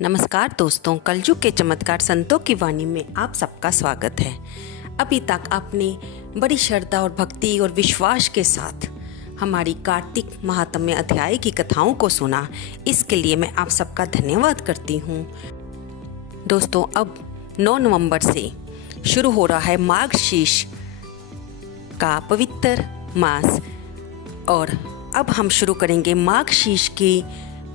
नमस्कार दोस्तों, कलयुग के चमत्कार संतों की वाणी में आप सबका स्वागत है। अभी तक आपने बड़ी श्रद्धा और भक्ति और विश्वास के साथ हमारी कार्तिक महात्म्य अध्याय की कथाओं को सुना, इसके लिए मैं आप सबका धन्यवाद करती हूँ। दोस्तों, अब 9 नवंबर से शुरू हो रहा है मार्गशीर्ष का पवित्र मास और अब हम शुरू करेंगे मार्गशीर्ष की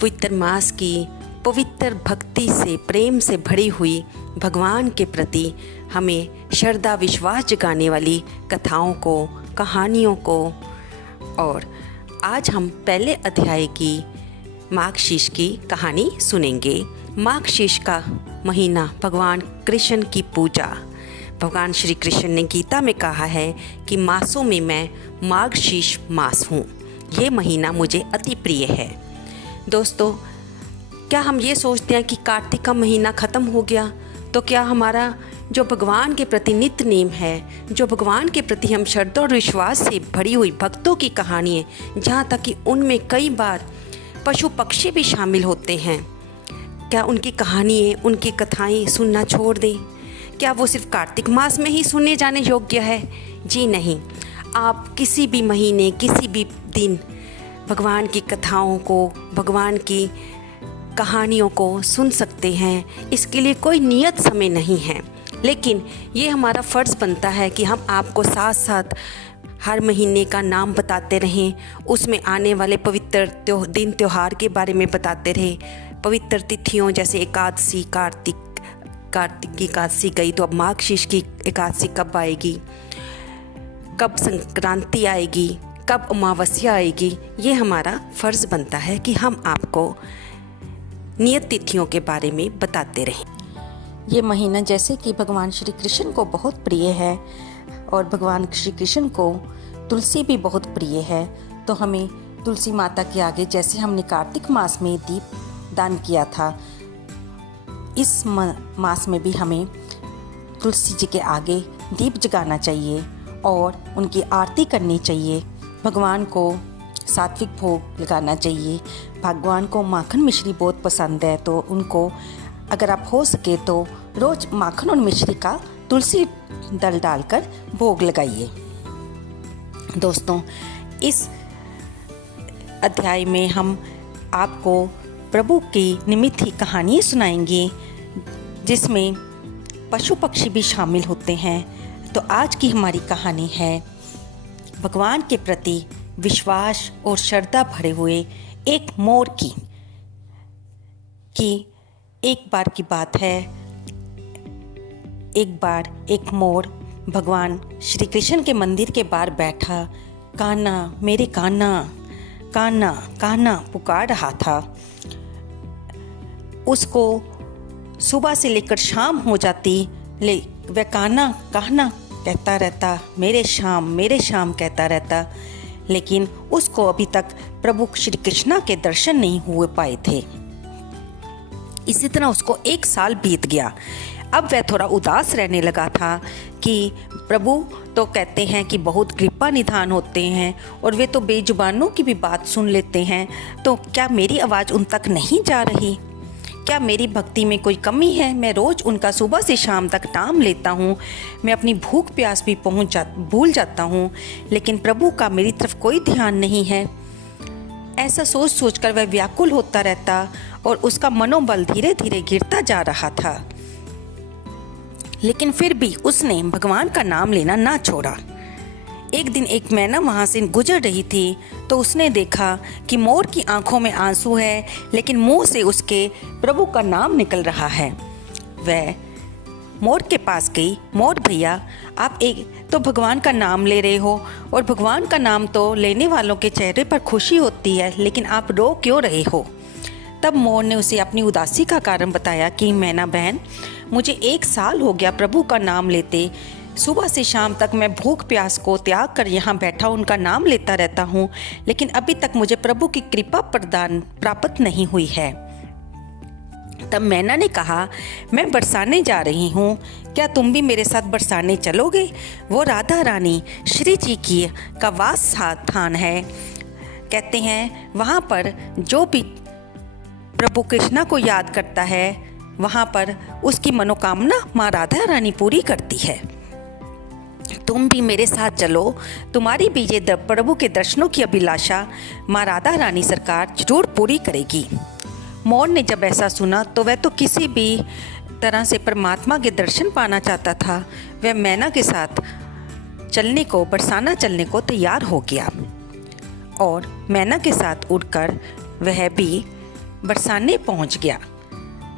पवित्र मास की पवित्र भक्ति से, प्रेम से भरी हुई भगवान के प्रति हमें श्रद्धा विश्वास जगाने वाली कथाओं को, कहानियों को। और आज हम पहले अध्याय की मार्गशीर्ष की कहानी सुनेंगे। मार्गशीर्ष का महीना भगवान कृष्ण की पूजा। भगवान श्री कृष्ण ने गीता में कहा है कि मासों में मैं मार्गशीर्ष मास हूँ। ये महीना मुझे अति प्रिय है। दोस्तों, क्या हम ये सोचते हैं कि कार्तिक का महीना ख़त्म हो गया तो क्या हमारा जो भगवान के प्रति नित्य नेम है, जो भगवान के प्रति हम श्रद्धा और विश्वास से भरी हुई भक्तों की कहानी है, जहाँ तक कि उनमें कई बार पशु पक्षी भी शामिल होते हैं, क्या उनकी कहानियाँ, उनकी कथाएं सुनना छोड़ दें? क्या वो सिर्फ कार्तिक मास में ही सुने जाने योग्य है? जी नहीं। आप किसी भी महीने, किसी भी दिन भगवान की कथाओं को, भगवान की कहानियों को सुन सकते हैं। इसके लिए कोई नियत समय नहीं है, लेकिन ये हमारा फ़र्ज़ बनता है कि हम आपको साथ साथ हर महीने का नाम बताते रहें, उसमें आने वाले पवित्र दिन त्यौहार के बारे में बताते रहें। पवित्र तिथियों जैसे एकादशी, कार्तिक की एकादशी गई तो अब मार्गशीर्ष की एकादशी कब आएगी, कब संक्रांति आएगी, कब अमावस्या आएगी। ये हमारा फ़र्ज़ बनता है कि हम आपको नियत तिथियों के बारे में बताते रहें। ये महीना जैसे कि भगवान श्री कृष्ण को बहुत प्रिय है और भगवान श्री कृष्ण को तुलसी भी बहुत प्रिय है, तो हमें तुलसी माता के आगे, जैसे हमने कार्तिक मास में दीप दान किया था, इस मास में भी हमें तुलसी जी के आगे दीप जगाना चाहिए और उनकी आरती करनी चाहिए। भगवान को सात्विक भोग लगाना चाहिए। भगवान को माखन मिश्री बहुत पसंद है, तो उनको अगर आप हो सके तो रोज़ माखन और मिश्री का तुलसी दल डालकर भोग लगाइए। दोस्तों, इस अध्याय में हम आपको प्रभु की निमित्त ही कहानी सुनाएंगे, जिसमें पशु पक्षी भी शामिल होते हैं। तो आज की हमारी कहानी है भगवान के प्रति विश्वास और श्रद्धा भरे हुए एक मोर की। एक बार की बात है, एक बार एक मोर भगवान श्री कृष्ण के मंदिर के बाहर बैठा कान्हा, मेरे कान्हा, कान्हा, कान्हा पुकार रहा था। उसको सुबह से लेकर शाम हो जाती, वह कान्हा कान्हा कहता रहता, मेरे शाम कहता रहता, लेकिन उसको अभी तक प्रभु श्री कृष्णा के दर्शन नहीं हुए पाए थे। इसी तरह उसको 1 साल बीत गया। अब वह थोड़ा उदास रहने लगा था कि प्रभु तो कहते हैं कि बहुत कृपा निधान होते हैं और वे तो बेजुबानों की भी बात सुन लेते हैं, तो क्या मेरी आवाज़ उन तक नहीं जा रही? क्या मेरी भक्ति में कोई कमी है? मैं रोज़ उनका सुबह से शाम तक नाम लेता हूँ, मैं अपनी भूख प्यास भी भूल जाता हूँ, लेकिन प्रभु का मेरी तरफ कोई ध्यान नहीं है। ऐसा सोच सोचकर वह व्याकुल होता रहता और उसका मनोबल धीरे धीरे गिरता जा रहा था। लेकिन फिर भी उसने भगवान का नाम लेना ना छोड़ा। एक दिन एक मैना वहाँ से गुजर रही थी, तो उसने देखा कि मोर की आंखों में आंसू है, लेकिन मुंह से उसके प्रभु का नाम निकल रहा है। वह मोर के पास गई, मोर भैया, आप एक तो भगवान का नाम ले रहे हो और भगवान का नाम तो लेने वालों के चेहरे पर खुशी होती है, लेकिन आप रो क्यों रहे हो? तब मोर ने उसे अपनी उदासी का कारण बताया कि मैना बहन, मुझे 1 साल हो गया प्रभु का नाम लेते। सुबह से शाम तक मैं भूख प्यास को त्याग कर यहाँ बैठा उनका नाम लेता रहता हूँ, लेकिन अभी तक मुझे प्रभु की कृपा प्रदान प्राप्त नहीं हुई है। तब मैना ने कहा, मैं बरसाने जा रही हूँ, क्या तुम भी मेरे साथ बरसाने चलोगे? वो राधा रानी श्री जी की का वास स्थान है। कहते हैं वहाँ पर जो भी प्रभु कृष्णा को याद करता है वहाँ पर उसकी मनोकामना माँ राधा रानी पूरी करती है। तुम भी मेरे साथ चलो, तुम्हारी भी ये प्रभु के दर्शनों की अभिलाषा माँ राधा रानी सरकार जरूर पूरी करेगी। मोर ने जब ऐसा सुना तो वह तो किसी भी तरह से परमात्मा के दर्शन पाना चाहता था। वह मैना के साथ चलने को, बरसाना चलने को तैयार हो गया और मैना के साथ उड़कर वह भी बरसाने पहुंच गया।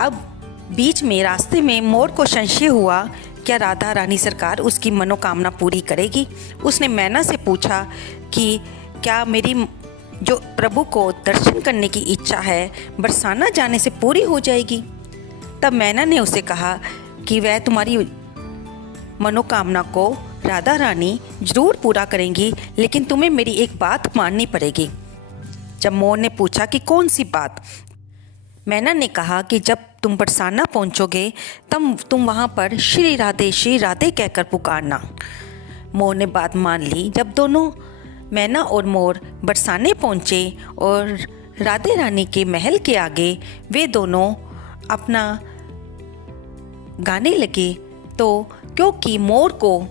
अब बीच में रास्ते में मोर को संशय हुआ, क्या राधा रानी सरकार उसकी मनोकामना पूरी करेगी। उसने मैना से पूछा कि क्या मेरी जो प्रभु को दर्शन करने की इच्छा है बरसाना जाने से पूरी हो जाएगी। तब मैना ने उसे कहा कि वह तुम्हारी मनोकामना को राधा रानी जरूर पूरा करेंगी, लेकिन तुम्हें मेरी एक बात माननी पड़ेगी। जब मोर ने पूछा कि कौन सी बात, मैना ने कहा कि जब तुम बरसाना पहुंचोगे तब तुम वहां पर श्री राधे कहकर पुकारना। मोर ने बात मान ली। जब दोनों मैना और मोर बरसाने पहुंचे और राधे रानी के महल के आगे वे दोनों अपना गाने लगे, तो क्योंकि मोर को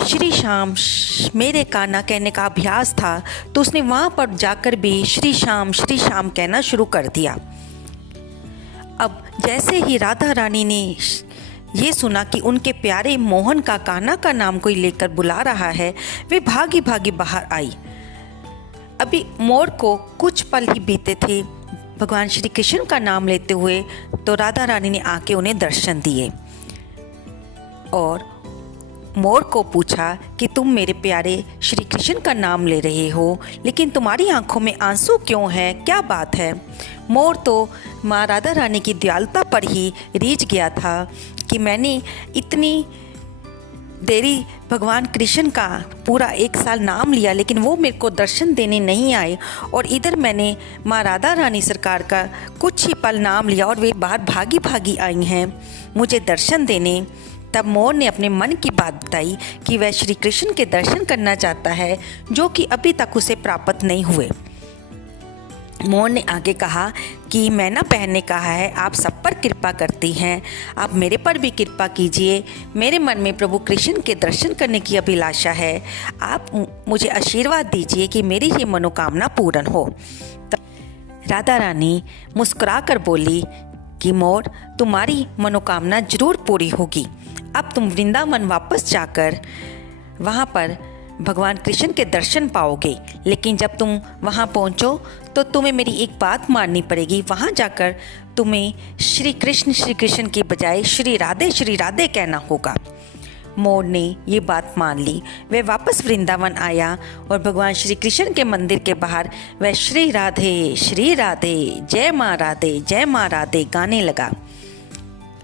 श्री श्याम मेरे कान्हा कहने का अभ्यास था तो उसने वहाँ पर जाकर भी श्री श्याम कहना शुरू कर दिया। अब जैसे ही राधा रानी ने ये सुना कि उनके प्यारे मोहन का कान्हा का नाम कोई लेकर बुला रहा है, वे भागी भागी बाहर आई। अभी मोर को कुछ पल ही बीते थे भगवान श्री कृष्ण का नाम लेते हुए, तो राधा रानी ने आके उन्हें दर्शन दिए और मोर को पूछा कि तुम मेरे प्यारे श्री कृष्ण का नाम ले रहे हो, लेकिन तुम्हारी आंखों में आंसू क्यों है, क्या बात है। मोर तो माँ राधा रानी की दयालुता पर ही रीझ गया था कि मैंने इतनी देरी भगवान कृष्ण का पूरा 1 साल नाम लिया, लेकिन वो मेरे को दर्शन देने नहीं आए, और इधर मैंने माँ राधा रानी सरकार का कुछ ही पल नाम लिया और वे बाहर भागी भागी आई हैं मुझे दर्शन देने। तब मोर ने अपने मन की बात बताई कि वह श्री कृष्ण के दर्शन करना चाहता है, जो कि अभी तक उसे प्राप्त नहीं हुए। मोर ने आगे कहा कि मैना बहन ने कहा है आप सब पर कृपा करती हैं, आप मेरे पर भी कृपा कीजिए। मेरे मन में प्रभु कृष्ण के दर्शन करने की अभिलाषा है, आप मुझे आशीर्वाद दीजिए कि मेरी ये मनोकामना पूर्ण हो। राधा रानी मुस्कुरा कर बोली कि मोर तुम्हारी मनोकामना जरूर पूरी होगी। अब तुम वृंदावन वापस जाकर वहाँ पर भगवान कृष्ण के दर्शन पाओगे, लेकिन जब तुम वहाँ पहुँचो तो तुम्हें मेरी एक बात माननी पड़ेगी। वहाँ जाकर तुम्हें श्री कृष्ण की बजाय श्री राधे कहना होगा। मोर ने ये बात मान ली। वह वापस वृंदावन आया और भगवान श्री कृष्ण के मंदिर के बाहर वह श्री राधे जय माँ राधे गाने लगा।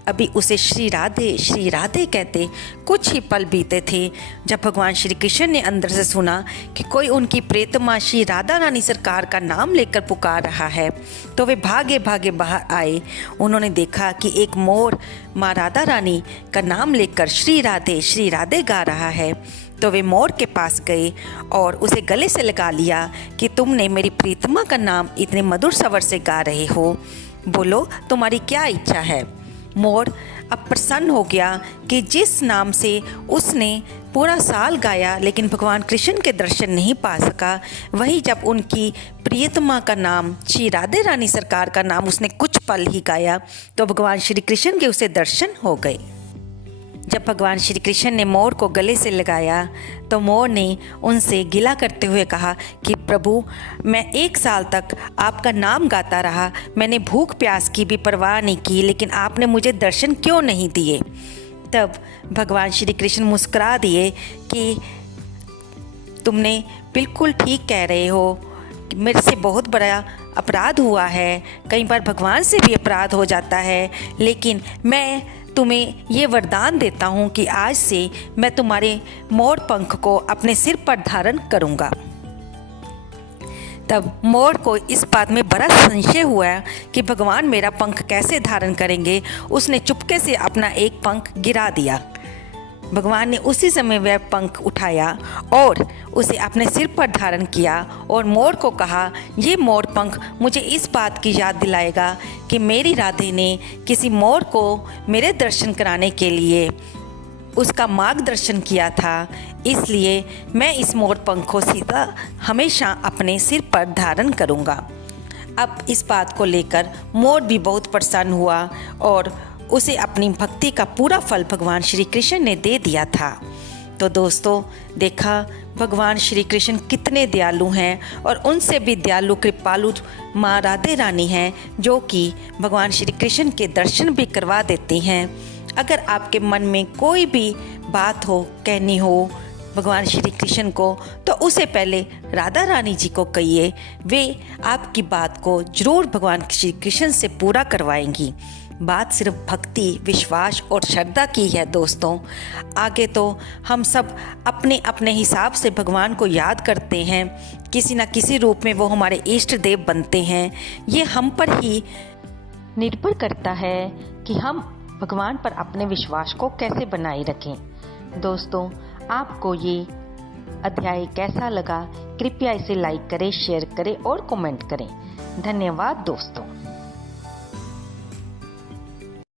अभी उसे श्री राधे कहते कुछ ही पल बीते थे जब भगवान श्री कृष्ण ने अंदर से सुना कि कोई उनकी प्रेतमा श्री राधा रानी सरकार का नाम लेकर पुकार रहा है, तो वे भागे भागे बाहर आए। उन्होंने देखा कि एक मोर माँ राधा रानी का नाम लेकर श्री राधे गा रहा है, तो वे मोर के पास गए और उसे गले से लगा लिया कि तुमने मेरी प्रीतमा का नाम इतने मधुर स्वर से गा रहे हो, बोलो तुम्हारी क्या इच्छा है। मोर अब प्रसन्न हो गया कि जिस नाम से उसने पूरा साल गाया लेकिन भगवान कृष्ण के दर्शन नहीं पा सका, वही जब उनकी प्रियतमा का नाम श्री राधे रानी सरकार का नाम उसने कुछ पल ही गाया तो भगवान श्री कृष्ण के उसे दर्शन हो गए। जब भगवान श्री कृष्ण ने मोर को गले से लगाया तो मोर ने उनसे गिला करते हुए कहा कि प्रभु, मैं 1 साल तक आपका नाम गाता रहा, मैंने भूख प्यास की भी परवाह नहीं की, लेकिन आपने मुझे दर्शन क्यों नहीं दिए। तब भगवान श्री कृष्ण मुस्कुरा दिए कि तुमने बिल्कुल ठीक कह रहे हो, मेरे से बहुत बड़ा अपराध हुआ है, कई बार भगवान से भी अपराध हो जाता है, लेकिन मैं तुम्हें ये वरदान देता हूँ कि आज से मैं तुम्हारे मोर पंख को अपने सिर पर धारण करूँगा। तब मोर को इस बात में बड़ा संशय हुआ कि भगवान मेरा पंख कैसे धारण करेंगे। उसने चुपके से अपना एक पंख गिरा दिया भगवान ने उसी समय वह पंख उठाया और उसे अपने सिर पर धारण किया और मोर को कहा, ये मोर पंख मुझे इस बात की याद दिलाएगा कि मेरी राधे ने किसी मोर को मेरे दर्शन कराने के लिए उसका मार्गदर्शन किया था, इसलिए मैं इस मोर पंख को सीधा हमेशा अपने सिर पर धारण करूँगा। अब इस बात को लेकर मोर भी बहुत प्रसन्न हुआ और उसे अपनी भक्ति का पूरा फल भगवान श्री कृष्ण ने दे दिया था। तो दोस्तों, देखा भगवान श्री कृष्ण कितने दयालु हैं और उनसे भी दयालु कृपालु माँ राधे रानी हैं, जो कि भगवान श्री कृष्ण के दर्शन भी करवा देती हैं। अगर आपके मन में कोई भी बात हो, कहनी हो भगवान श्री कृष्ण को, तो उसे पहले राधा रानी जी को कहिए, वे आपकी बात को जरूर भगवान श्री कृष्ण से पूरा करवाएंगी। बात सिर्फ भक्ति, विश्वास और श्रद्धा की है दोस्तों। आगे तो हम सब अपने अपने हिसाब से भगवान को याद करते हैं, किसी न किसी रूप में वो हमारे इष्ट देव बनते हैं। ये हम पर ही निर्भर करता है कि हम भगवान पर अपने विश्वास को कैसे बनाए रखें। दोस्तों, आपको ये अध्याय कैसा लगा? कृपया इसे लाइक करें, शेयर करें और कमेंट करें। धन्यवाद दोस्तों।